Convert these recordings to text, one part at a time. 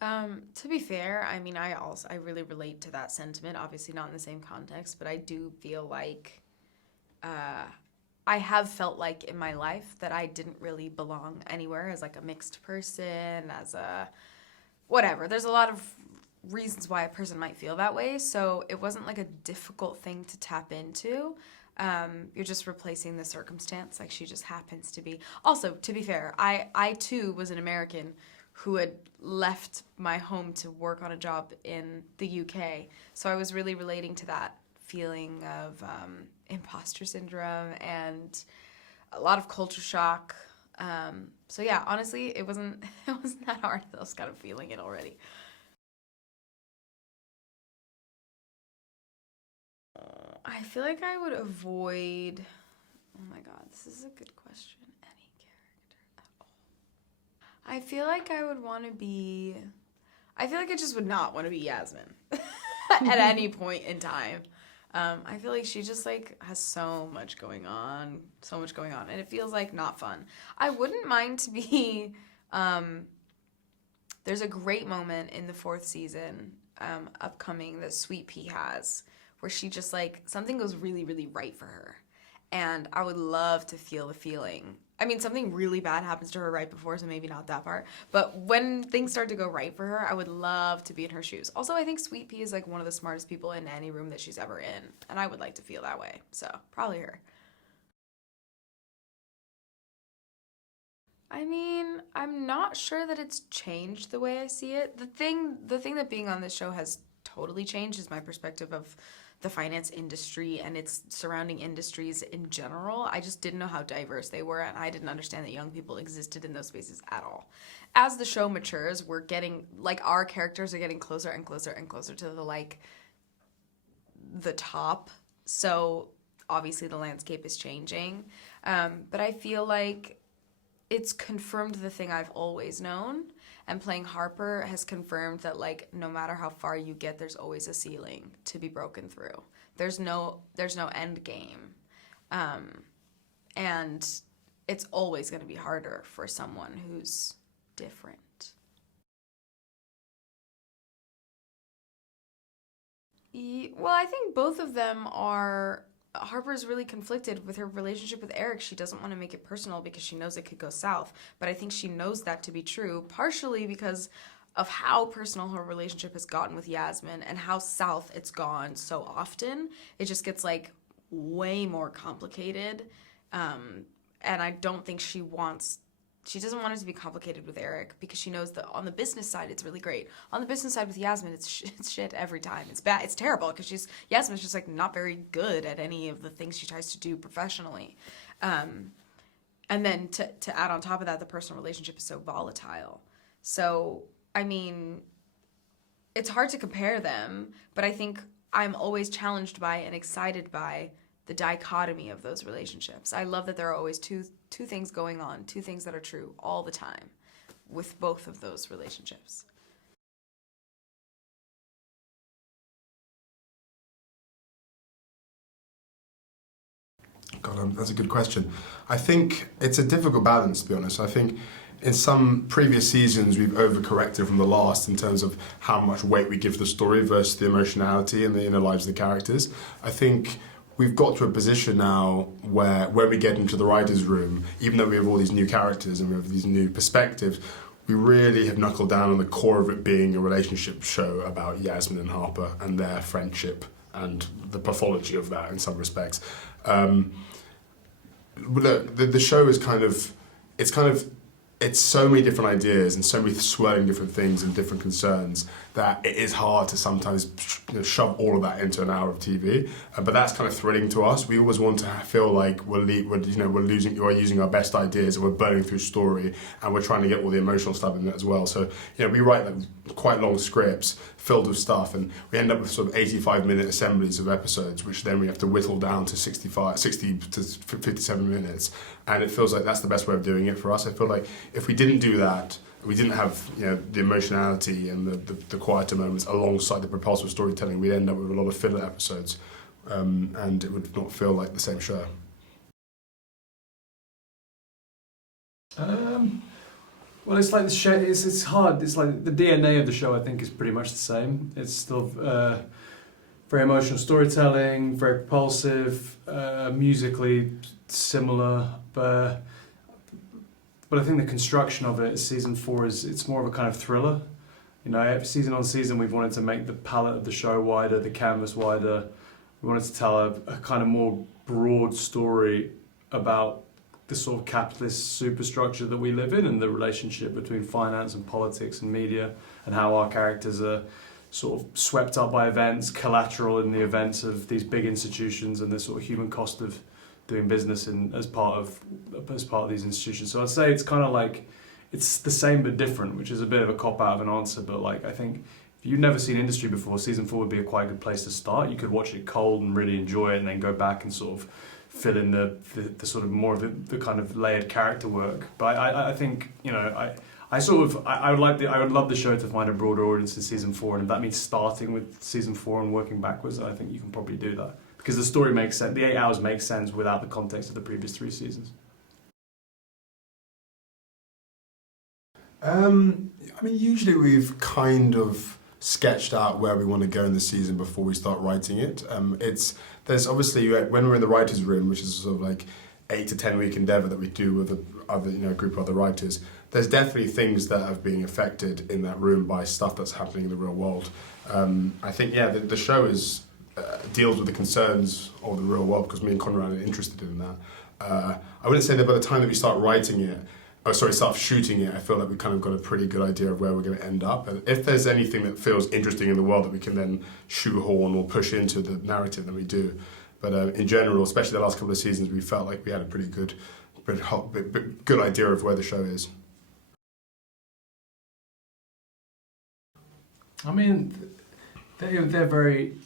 To be fair, I mean, I really relate to that sentiment. Obviously, not in the same context, but I do feel like uh, I have felt like in my life that I didn't really belong anywhere as like a mixed person, as a whatever. There's a lot of reasons why a person might feel that way, so it wasn't like a difficult thing to tap into. You're just replacing the circumstance, like she just happens to be. Also, to be fair, I too was an American who had left my home to work on a job in the UK, so I was really relating to that feeling of imposter syndrome and a lot of culture shock. So yeah, honestly, it wasn't it wasn't that hard. I was kind of feeling it already. I feel like I would avoid. Oh my god, this is a good question. Any character at all? I feel like I would want to be. I feel like I just would not want to be Yasmin at any point in time. I feel like she just like has so much going on, and it feels like not fun. I wouldn't mind to be. There's a great moment in the fourth season, upcoming, that Sweet Pea has, where she just like something goes really, really right for her, and I would love to feel the feeling. I mean, something really bad happens to her right before, so maybe not that part. But when things start to go right for her, I would love to be in her shoes. Also, I think Sweet Pea is like one of the smartest people in any room that she's ever in, and I would like to feel that way. So probably her. I mean, I'm not sure that it's changed the way I see it. The thing that being on this show has totally changed is my perspective of the finance industry and its surrounding industries in general. I just didn't know how diverse they were, and I didn't understand that young people existed in those spaces at all. As the show matures, we're getting like our characters are getting closer and closer and closer to the top. So obviously the landscape is changing, but I feel like it's confirmed the thing I've always known. And playing Harper has confirmed that like no matter how far you get, there's always a ceiling to be broken through. There's no end game. And it's always going to be harder for someone who's different. Well, I think both of them are. Harper's really conflicted with her relationship with Eric. She doesn't want to make it personal because she knows it could go south. But I think she knows that to be true, partially because of how personal her relationship has gotten with Yasmin and how south it's gone so often. It just gets like way more complicated. And I don't think she doesn't want it to be complicated with Eric because she knows that on the business side it's really great. On the business side with Yasmin, it's shit every time. It's bad. It's terrible because Yasmin's just like not very good at any of the things she tries to do professionally. And then to add on top of that, the personal relationship is so volatile. So I mean, it's hard to compare them, but I think I'm always challenged by and excited by the dichotomy of those relationships. I love that there are always two things going on, two things that are true all the time with both of those relationships. God, that's a good question. I think it's a difficult balance, to be honest. I think in some previous seasons we've overcorrected from the last in terms of how much weight we give the story versus the emotionality and the inner lives of the characters. I think we've got to a position now where when we get into the writer's room, even though we have all these new characters and we have these new perspectives, we really have knuckled down on the core of it being a relationship show about Yasmin and Harper and their friendship and the pathology of that in some respects. Look, the show is it's so many different ideas and so many swirling different things and different concerns that it is hard to sometimes shove all of that into an hour of TV. But that's kind of thrilling to us. We always want to feel like we're using our best ideas and we're burning through story and we're trying to get all the emotional stuff in it as well. So we write quite long scripts filled with stuff, and we end up with sort of 85-minute assemblies of episodes, which then we have to whittle down to 60 to 57 minutes. And it feels like that's the best way of doing it for us. I feel like if we didn't do that, we didn't have the emotionality and the quieter moments alongside the propulsive storytelling, we'd end up with a lot of filler episodes, and it would not feel like the same show. Well, it's like the show. It's hard. It's like the DNA of the show. I think is pretty much the same. It's still very emotional storytelling, very propulsive, musically similar, but I think the construction of it, season 4, it's more of a kind of thriller. You know, season on season, we've wanted to make the palette of the show wider, the canvas wider. We wanted to tell a kind of more broad story about the sort of capitalist superstructure that we live in and the relationship between finance and politics and media, and how our characters are sort of swept up by events, collateral in the events of these big institutions, and the sort of human cost of doing business as part of these institutions. So I'd say it's kind of like, it's the same but different, which is a bit of a cop out of an answer, but like I think if you've never seen industry before, season 4 would be a quite good place to start. You could watch it cold and really enjoy it, and then go back and sort of fill in the sort of more of the kind of layered character work. But I think, you know, I would love the show to find a broader audience in season 4, and if that means starting with season 4 and working backwards, I think you can probably do that, because the story makes sense. The 8 hours makes sense without the context of the previous 3 seasons. I mean, usually we've kind of sketched out where we want to go in the season before we start writing it. There's obviously, when we're in the writers' room, which is sort of like 8 to 10 week endeavour that we do with a group of other writers, there's definitely things that have been affected in that room by stuff that's happening in the real world. I think, the show deals with the concerns of the real world, because me and Konrad are interested in that. I wouldn't say that by the time that we start start shooting it, I feel like we kind of got a pretty good idea of where we're going to end up. And if there's anything that feels interesting in the world that we can then shoehorn or push into the narrative, then we do. But in general, especially the last couple of seasons, we felt like we had a pretty good idea of where the show is. I mean, they're very...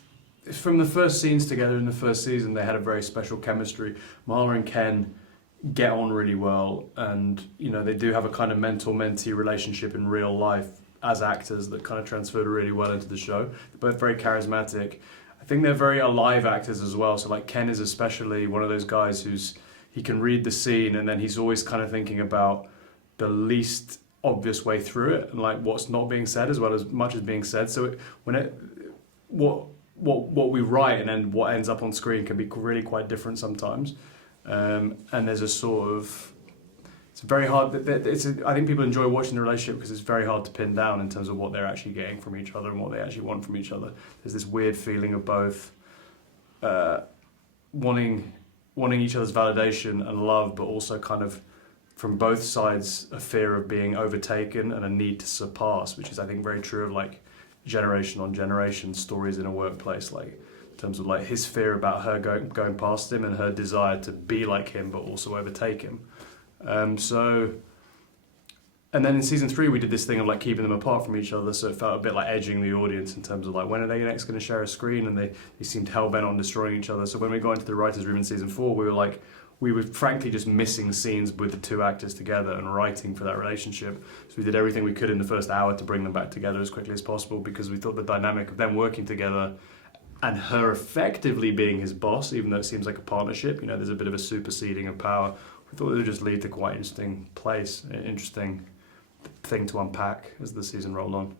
From the first scenes together in the first season, they had a very special chemistry. Myha'la and Ken get on really well, and you know, they do have a kind of mentor-mentee relationship in real life as actors that kind of transferred really well into the show. They're both very charismatic. I think they're very alive actors as well. So like Ken is especially one of those guys he can read the scene, and then he's always kind of thinking about the least obvious way through it, and like what's not being said as well as much as being said. So what we write and then what ends up on screen can be really quite different sometimes. And there's a sort of, it's very hard, I think people enjoy watching the relationship because it's very hard to pin down in terms of what they're actually getting from each other and what they actually want from each other. There's this weird feeling of both wanting each other's validation and love, but also kind of from both sides a fear of being overtaken and a need to surpass, which is I think very true of like generation on generation stories in a workplace, like in terms of like his fear about her going past him and her desire to be like him but also overtake him. And then in season 3 we did this thing of like keeping them apart from each other, so it felt a bit like edging the audience in terms of like when are they next going to share a screen, and they seemed hell-bent on destroying each other. So when we got into the writers' room in season 4, we were frankly just missing scenes with the 2 actors together and writing for that relationship. So we did everything we could in the first hour to bring them back together as quickly as possible, because we thought the dynamic of them working together and her effectively being his boss, even though it seems like a partnership, you know, there's a bit of a superseding of power. We thought it would just lead to quite an interesting thing to unpack as the season rolled on.